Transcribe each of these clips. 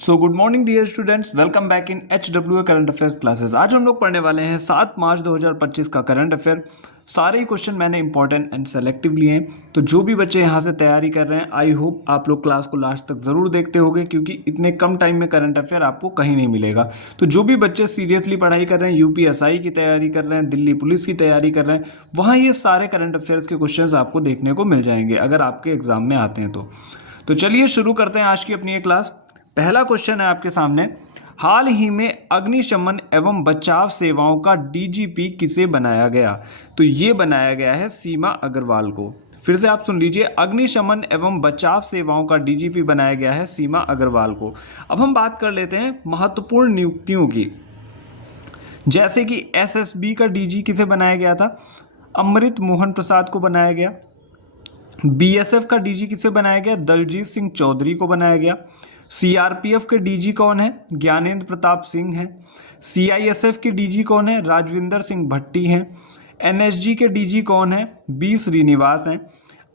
Good morning dear students, welcome back in HWA current affairs classes. आज हम लोग पढ़ने वाले हैं 7 मार्च 2025 का करंट अफेयर। सारे ही क्वेश्चन मैंने इंपॉर्टेंट एंड सेलेक्टिव लिए हैं, तो जो भी बच्चे यहाँ से तैयारी कर रहे हैं, आई होप आप लोग क्लास को लास्ट तक ज़रूर देखते होंगे, क्योंकि इतने कम टाइम में करंट अफेयर आपको कहीं नहीं मिलेगा। तो जो भी बच्चे सीरियसली पढ़ाई कर रहे हैं, UPSI की तैयारी कर रहे हैं, दिल्ली पुलिस की तैयारी कर रहे हैं, वहाँ ये सारे करंट अफेयर्स के क्वेश्चन आपको देखने को मिल जाएंगे अगर आपके एग्जाम में आते हैं तो चलिए शुरू करते हैं आज की अपनी ये क्लास। पहला क्वेश्चन है आपके सामने, हाल ही में अग्निशमन एवं बचाव सेवाओं का DGP किसे बनाया गया? तो ये बनाया गया है सीमा अग्रवाल को। फिर से आप सुन लीजिए, अग्निशमन एवं बचाव सेवाओं का DGP बनाया गया है सीमा अग्रवाल को। अब हम बात कर लेते हैं महत्वपूर्ण नियुक्तियों की, जैसे कि SSB का DG किसे बनाया गया था? अमृत मोहन प्रसाद को बनाया गया। BSF का DG किसे बनाया गया? दलजीत सिंह चौधरी को बनाया गया। CRPF के DG कौन है? ज्ञानेंद्र प्रताप सिंह हैं। CISF के DG कौन है? राजविंदर सिंह भट्टी हैं। NSG के DG कौन है? B श्रीनिवास हैं।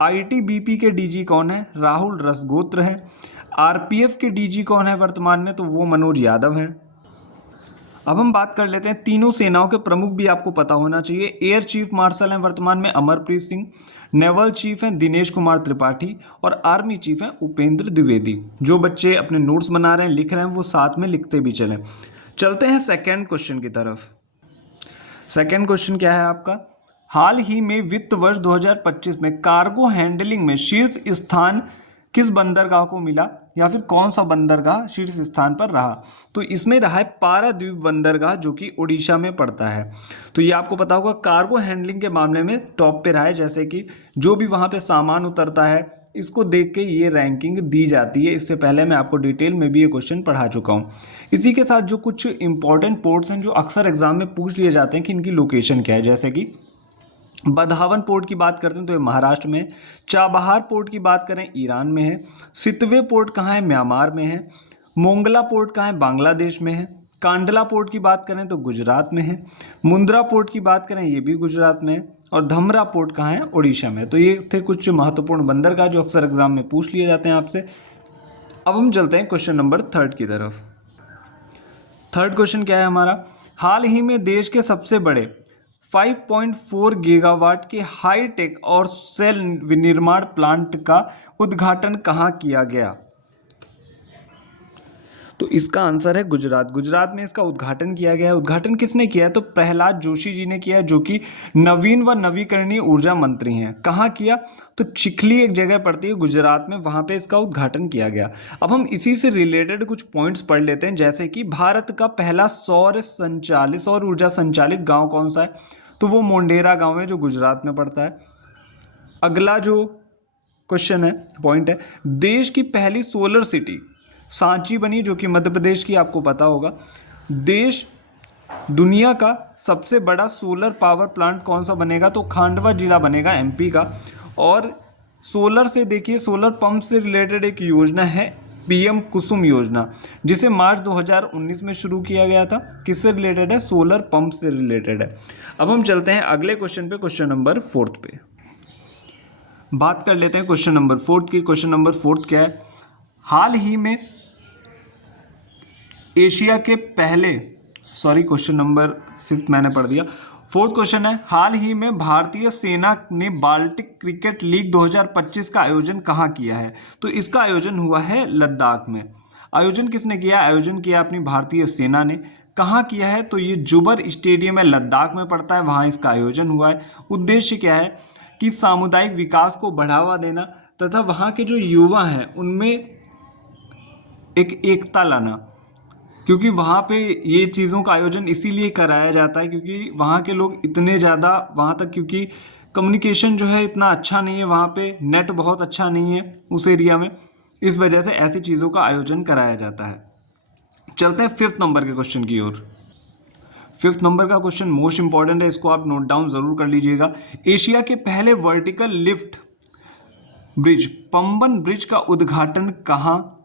ITBP के DG कौन है? राहुल रसगोत्र हैं। RPF के DG कौन है वर्तमान में? तो वो मनोज यादव हैं। अब हम बात कर लेते हैं, तीनों सेनाओं के प्रमुख भी आपको पता होना चाहिए। एयर चीफ मार्शल हैं वर्तमान में अमरप्रीत सिंह, नेवल चीफ हैं दिनेश कुमार त्रिपाठी और आर्मी चीफ हैं उपेंद्र द्विवेदी। जो बच्चे अपने नोट्स बना रहे हैं, लिख रहे हैं, वो साथ में लिखते भी चलें। चलते हैं सेकेंड क्वेश्चन की तरफ। सेकेंड क्वेश्चन क्या है आपका? हाल ही में वित्त वर्ष 2025 में कार्गो हैंडलिंग में शीर्ष स्थान किस बंदरगाह को मिला, या फिर कौन सा बंदरगाह शीर्ष स्थान पर रहा? तो इसमें रहा है पारादीप बंदरगाह, जो कि उड़ीसा में पड़ता है। तो ये आपको पता होगा, कार्गो हैंडलिंग के मामले में टॉप पे रहा है। जैसे कि जो भी वहाँ पे सामान उतरता है, इसको देख के ये रैंकिंग दी जाती है। इससे पहले मैं आपको डिटेल में भी ये क्वेश्चन पढ़ा चुका हूँ। इसी के साथ जो कुछ इंपॉर्टेंट पोर्ट्स हैं जो अक्सर एग्जाम में पूछ लिए जाते हैं कि इनकी लोकेशन क्या है, जैसे कि बधावन पोर्ट की बात करते हैं तो ये महाराष्ट्र में है। चाबहार पोर्ट की बात करें ईरान में है। सितवे पोर्ट कहाँ है? म्यांमार में है। मोंगला पोर्ट कहाँ है? बांग्लादेश में है। कांडला पोर्ट की बात करें तो गुजरात में है। मुंद्रा पोर्ट की बात करें ये भी गुजरात में है। और धमरा पोर्ट कहाँ है? उड़ीसा में। तो ये थे कुछ महत्वपूर्ण बंदरगाह जो अक्सर एग्जाम में पूछ लिए जाते हैं आपसे। अब हम चलते हैं क्वेश्चन नंबर 3 की तरफ। थर्ड क्वेश्चन क्या है हमारा? हाल ही में देश के सबसे बड़े 5.4 गीगावाट के हाई टेक और सेल विनिर्माण प्लांट का उद्घाटन कहाँ किया गया? तो इसका आंसर है गुजरात। गुजरात में इसका उद्घाटन किया गया है। उद्घाटन किसने किया है? तो प्रहलाद जोशी जी ने किया है, जो कि नवीन व नवीकरणीय ऊर्जा मंत्री हैं। कहाँ किया? तो चिखली एक जगह पड़ती है गुजरात में, वहाँ पे इसका उद्घाटन किया गया। अब हम इसी से रिलेटेड कुछ पॉइंट्स पढ़ लेते हैं, जैसे कि भारत का पहला सौर ऊर्जा संचालित गाँव कौन सा है? तो वो मोंडेरा गाँव है, जो गुजरात में पड़ता है। अगला जो क्वेश्चन है, पॉइंट है, देश की पहली सोलर सिटी सांची बनी, जो कि मध्य प्रदेश की, आपको पता होगा। दुनिया का सबसे बड़ा सोलर पावर प्लांट कौन सा बनेगा? तो खांडवा जिला बनेगा MP का। और सोलर से देखिए, सोलर पंप से रिलेटेड एक योजना है PM कुसुम योजना, जिसे मार्च 2019 में शुरू किया गया था। किससे रिलेटेड है? सोलर पंप से रिलेटेड है। अब हम चलते हैं अगले क्वेश्चन पे, क्वेश्चन नंबर 4 पे बात कर लेते हैं। क्वेश्चन नंबर 4 की। क्वेश्चन नंबर 4 क्या है? हाल ही में एशिया के पहले, क्वेश्चन नंबर 5 मैंने पढ़ दिया। 4th क्वेश्चन है, हाल ही में भारतीय सेना ने बाल्टिक क्रिकेट लीग 2025 का आयोजन कहाँ किया है? तो इसका आयोजन हुआ है लद्दाख में। आयोजन किसने किया? आयोजन किया अपनी भारतीय सेना ने। कहाँ किया है? तो ये जुबर स्टेडियम है, लद्दाख में पड़ता है, वहाँ इसका आयोजन हुआ है। उद्देश्य क्या है? कि सामुदायिक विकास को बढ़ावा देना तथा वहाँ के जो युवा हैं उनमें एक एकता लाना, क्योंकि वहाँ पे ये चीज़ों का आयोजन इसीलिए कराया जाता है क्योंकि वहाँ के लोग इतने ज़्यादा वहाँ तक, क्योंकि कम्युनिकेशन जो है इतना अच्छा नहीं है, वहाँ पे नेट बहुत अच्छा नहीं है उस एरिया में, इस वजह से ऐसी चीज़ों का आयोजन कराया जाता है। चलते हैं 5th नंबर के क्वेश्चन की ओर। 5th नंबर का क्वेश्चन मोस्ट इंपॉर्टेंट है, इसको आप नोट डाउन ज़रूर कर लीजिएगा। एशिया के पहले vertical lift bridge Pamban bridge का उद्घाटन कहाँ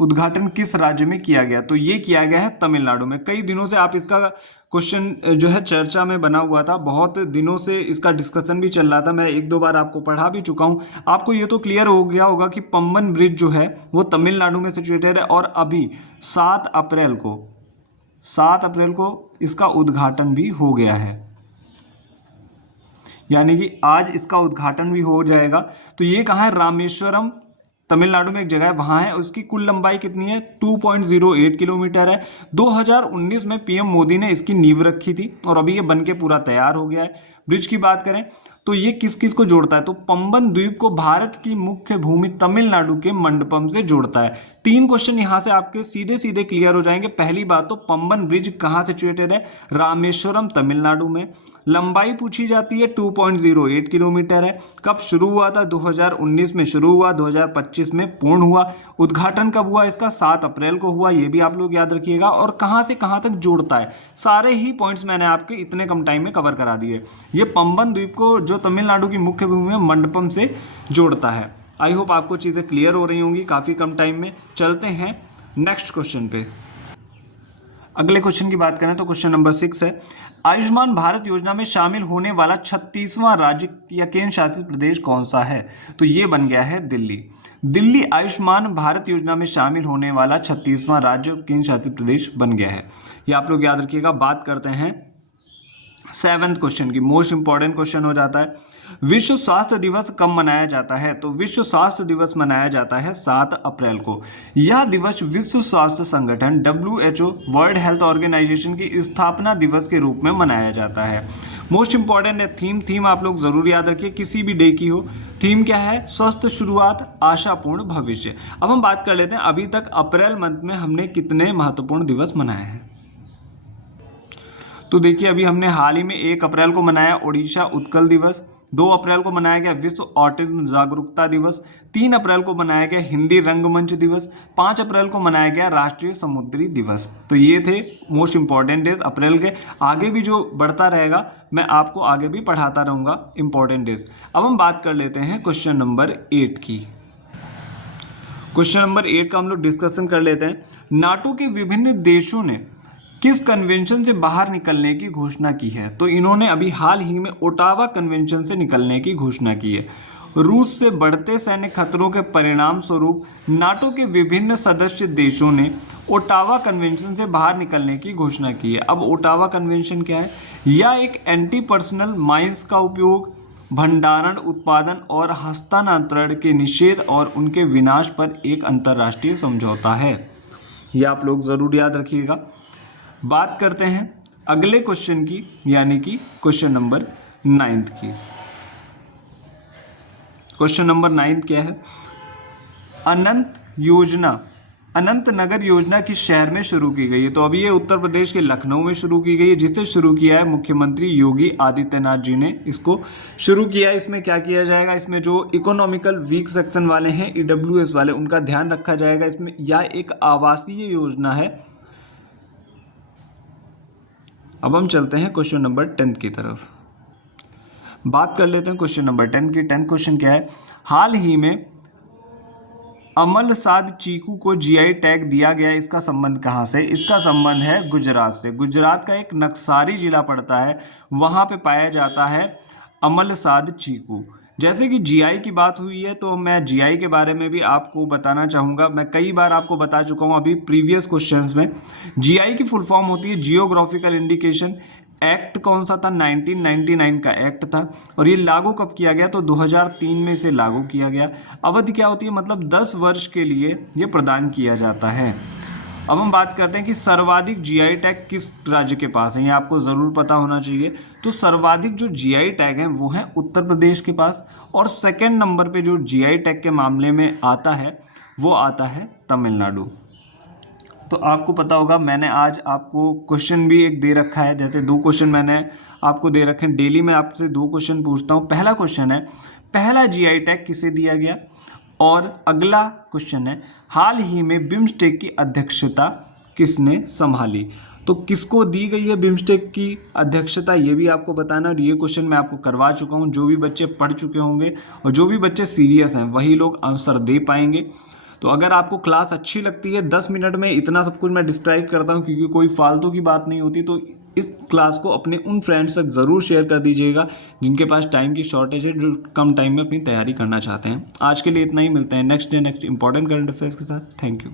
उद्घाटन किस राज्य में किया गया? तो ये किया गया है तमिलनाडु में। कई दिनों से आप इसका क्वेश्चन जो है चर्चा में बना हुआ था, बहुत दिनों से इसका डिस्कशन भी चल रहा था, मैं एक दो बार आपको पढ़ा भी चुका हूँ। आपको ये तो क्लियर हो गया होगा कि पंबन ब्रिज जो है वो तमिलनाडु में सिचुएटेड है और अभी 7 अप्रैल को इसका उद्घाटन भी हो गया है, यानी कि आज इसका उद्घाटन भी हो जाएगा। तो ये कहाँ है? रामेश्वरम, तमिलनाडु में एक जगह है, वहाँ है। उसकी कुल लंबाई कितनी है? 2.08 किलोमीटर है। 2019 में पीएम मोदी ने इसकी नींव रखी थी और अभी ये बनके पूरा तैयार हो गया है। ब्रिज की बात करें तो ये किस किस को जोड़ता है? तो पंबन द्वीप को भारत की मुख्य भूमि तमिलनाडु के मंडपम से जोड़ता है। 3 क्वेश्चन यहाँ से आपके सीधे सीधे क्लियर हो जाएंगे। पहली बात तो पंबन ब्रिज कहाँ सिचुएटेड है? रामेश्वरम, तमिलनाडु में। लंबाई पूछी जाती है 2.08 किलोमीटर है। कब शुरू हुआ था? 2019 में शुरू हुआ, 2025 में पूर्ण हुआ। उद्घाटन कब हुआ इसका? 7 अप्रैल को हुआ, ये भी आप लोग याद रखिएगा। और कहाँ से कहाँ तक जोड़ता है, सारे ही पॉइंट्स मैंने आपके इतने कम टाइम में कवर करा दिए। ये पंबन द्वीप को जो तमिलनाडु की मुख्य भूमि है मंडपम से जोड़ता है। आई होप आपको चीज़ें क्लियर हो रही होंगी काफ़ी कम टाइम में। चलते हैं नेक्स्ट क्वेश्चन पे। अगले क्वेश्चन की बात करें तो क्वेश्चन नंबर 6 है, आयुष्मान भारत योजना में शामिल होने वाला 36वां राज्य या केंद्र शासित प्रदेश कौन सा है? तो ये बन गया है दिल्ली। दिल्ली आयुष्मान भारत योजना में शामिल होने वाला 36वां राज्य केंद्र शासित प्रदेश बन गया है। ये आप लोग याद रखिएगा। बात करते हैं 7th क्वेश्चन की, मोस्ट इंपॉर्टेंट क्वेश्चन हो जाता है। विश्व स्वास्थ्य दिवस कब मनाया जाता है? तो विश्व स्वास्थ्य दिवस मनाया जाता है 7 अप्रैल को। यह दिवस विश्व स्वास्थ्य संगठन WHO वर्ल्ड हेल्थ ऑर्गेनाइजेशन की स्थापना दिवस के रूप में मनाया जाता है। मोस्ट इंपॉर्टेंट है थीम आप लोग जरूर याद रखिए, किसी भी डे की हो। थीम क्या है? स्वस्थ शुरुआत, आशापूर्ण भविष्य। अब हम बात कर लेते हैं अभी तक अप्रैल मंथ में हमने कितने महत्वपूर्ण दिवस मनाए हैं। तो देखिए अभी हमने हाल ही में 1 अप्रैल को मनाया ओडिशा उत्कल दिवस, 2 अप्रैल को मनाया गया विश्व ऑटिज्म जागरूकता दिवस, 3 अप्रैल को मनाया गया हिंदी रंगमंच दिवस, 5 अप्रैल को मनाया गया राष्ट्रीय समुद्री दिवस। तो ये थे मोस्ट इंपॉर्टेंट डेज अप्रैल के। आगे भी जो बढ़ता रहेगा मैं आपको आगे भी पढ़ाता रहूँगा इंपॉर्टेंट डेज। अब हम बात कर लेते हैं क्वेश्चन नंबर 8 की। क्वेश्चन नंबर 8 का हम लोग डिस्कशन कर लेते हैं। नाटो के विभिन्न देशों ने किस कन्वेंशन से बाहर निकलने की घोषणा की है? तो इन्होंने अभी हाल ही में ओटावा कन्वेंशन से निकलने की घोषणा की है। रूस से बढ़ते सैन्य खतरों के परिणाम स्वरूप नाटो के विभिन्न सदस्य देशों ने ओटावा कन्वेंशन से बाहर निकलने की घोषणा की है। अब ओटावा कन्वेंशन क्या है? यह एक एंटी पर्सनल माइंस का उपयोग, भंडारण, उत्पादन और हस्तांतरण के निषेध और उनके विनाश पर एक अंतर्राष्ट्रीय समझौता है। यह आप लोग जरूर याद रखिएगा। बात करते हैं अगले क्वेश्चन की, यानी कि क्वेश्चन नंबर 9 की। क्वेश्चन नंबर 9 क्या है? अनंत नगर योजना किस शहर में शुरू की गई है? तो अभी ये उत्तर प्रदेश के लखनऊ में शुरू की गई है, जिसे शुरू किया है मुख्यमंत्री योगी आदित्यनाथ जी ने इसको शुरू किया है। इसमें क्या किया जाएगा? इसमें जो इकोनॉमिकल वीक सेक्शन वाले हैं, EWS वाले, उनका ध्यान रखा जाएगा इसमें। यह एक आवासीय योजना है। अब हम चलते हैं क्वेश्चन नंबर 10 की तरफ। बात कर लेते हैं क्वेश्चन नंबर 10 की। 10 क्वेश्चन क्या है? हाल ही में अमलसाद चीकू को GI टैग दिया गया, इसका संबंध कहाँ से? इसका संबंध है गुजरात से। गुजरात का एक नक्सारी जिला पड़ता है, वहाँ पे पाया जाता है अमलसाद चीकू। जैसे कि GI की बात हुई है तो मैं GI के बारे में भी आपको बताना चाहूँगा। मैं कई बार आपको बता चुका हूँ अभी प्रीवियस क्वेश्चंस में। GI की फुल फॉर्म होती है जियोग्राफिकल इंडिकेशन। एक्ट कौन सा था? 1999 का एक्ट था। और ये लागू कब किया गया? तो 2003 में इसे लागू किया गया। अवधि क्या होती है? मतलब 10 वर्ष के लिए ये प्रदान किया जाता है। अब हम बात करते हैं कि सर्वाधिक GI टैग किस राज्य के पास है। ये आपको ज़रूर पता होना चाहिए। तो सर्वाधिक जो GI टैग हैं वो हैं उत्तर प्रदेश के पास, और सेकंड नंबर पे जो GI टैग के मामले में आता है वो आता है तमिलनाडु। तो आपको पता होगा मैंने आज आपको क्वेश्चन भी एक दे रखा है, जैसे 2 क्वेश्चन मैंने आपको दे रखे हैं। डेली मैं आपसे 2 क्वेश्चन पूछता हूँ। पहला क्वेश्चन है पहला GI टैग किसे दिया गया, और अगला क्वेश्चन है हाल ही में बिम्स्टेक की अध्यक्षता किसने संभाली। तो किसको दी गई है बिम्स्टेक की अध्यक्षता, ये भी आपको बताना। और ये क्वेश्चन मैं आपको करवा चुका हूँ। जो भी बच्चे पढ़ चुके होंगे और जो भी बच्चे सीरियस हैं वही लोग आंसर दे पाएंगे। तो अगर आपको क्लास अच्छी लगती है, 10 मिनट में इतना सब कुछ मैं डिस्क्राइब करता हूँ क्योंकि कोई फालतू की बात नहीं होती, तो इस क्लास को अपने उन फ्रेंड्स तक ज़रूर शेयर कर दीजिएगा जिनके पास टाइम की शॉर्टेज है, जो कम टाइम में अपनी तैयारी करना चाहते हैं। आज के लिए इतना ही, मिलते हैं next day next important current affairs के साथ। Thank you.